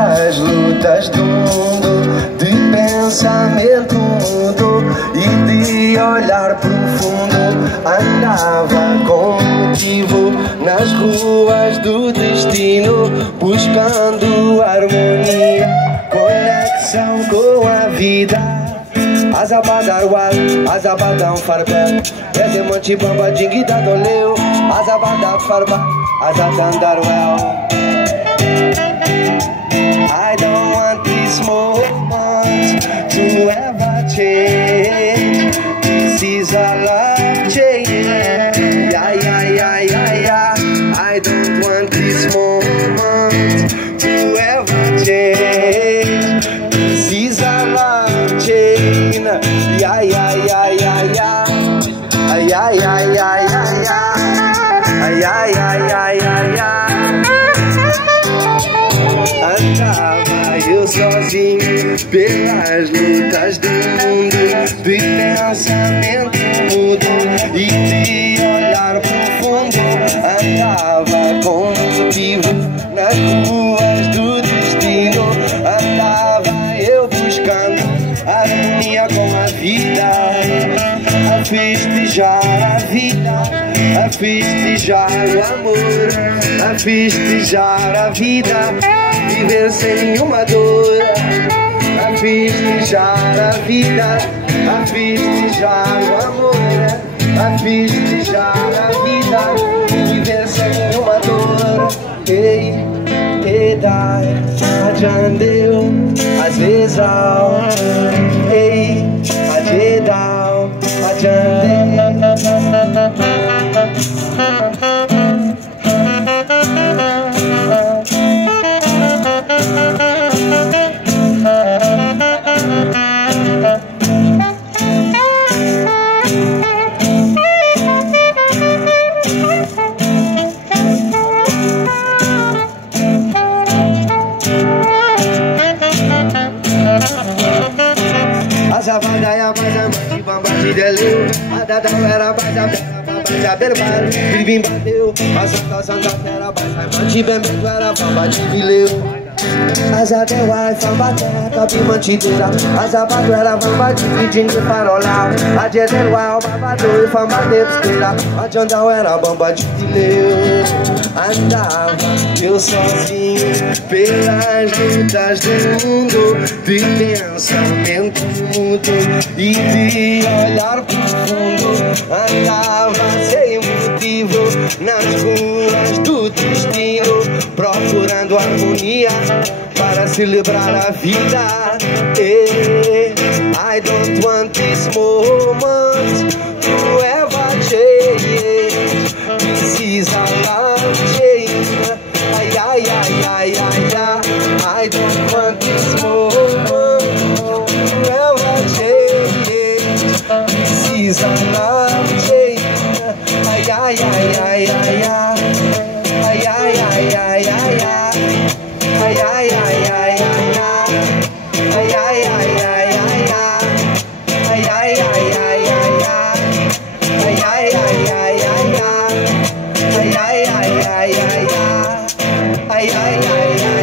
pelas lutas do mundo, de pensamento mudo e de olhar profundo. Andava com motivo nas ruas do destino, buscando harmonia, conexão com a vida. Azabadar azabadão farba, Rezemonte bamba dinguida doleu, azabadar farba, azadandarwell. I don't want this moment to ever change. This is a love change. Yeah, yeah, yeah, yeah, yeah. I don't want this moment to ever change. This is a love change. Yeah, yeah, yeah, yeah, yeah. Yeah, yeah, yeah, yeah, yeah. Yeah, yeah, yeah, yeah, yeah. Andava eu sozinho pelas lutas do mundo, de pensamento mudo e de olhar profundo. Andava com motivo nas ruas do destino. Andava eu buscando harmonia com a vida, a festejar a vida, a festejar o amor, a festejar a vida, viver sem nenhuma dor, a festejar a vida, a festejar o amor, a festejar a vida, viver sem nenhuma dor. Ei, dai, ajandeu, às vezes ao, ei, ajedau, ajandeu. Azavadaia, bazamante, bambate deleu, adadauera, bazabera, berbar, vivim bateu, azanta, santa, terra, bazamante, bembetuera, bambate vileu. Azadeuai, fambatera, capimantideira, azabatuera, bambate, vidinho farolar, ajedeluai, babadeu, fambateu, pisqueira, ajandauera, bambate vileu. Andava eu sozinho pelas lutas do mundo, de pensamento mudo e de olhar profundo. Andava sem motivo nas ruas do destino, procurando harmonia para celebrar a vida. I don't want this moment to ever change. This is a love change. Ay, ay, ay, ay, ay, ay. I don't want this moment to ever change. This is a love change. Ay, ay, ay, ay, ay, ay. Ay, ay, ay, ay, ay, ay. Ay, ay, ay, ay, ay, ay. Ay, ay, ay, ay, ay, ay. Ay, ay, ay, ay, ay, ay. Ay, ay, ay, ay, ay, ay. Ay, ay, ay, ay, ay, ay. Ay, ay, ay, ay.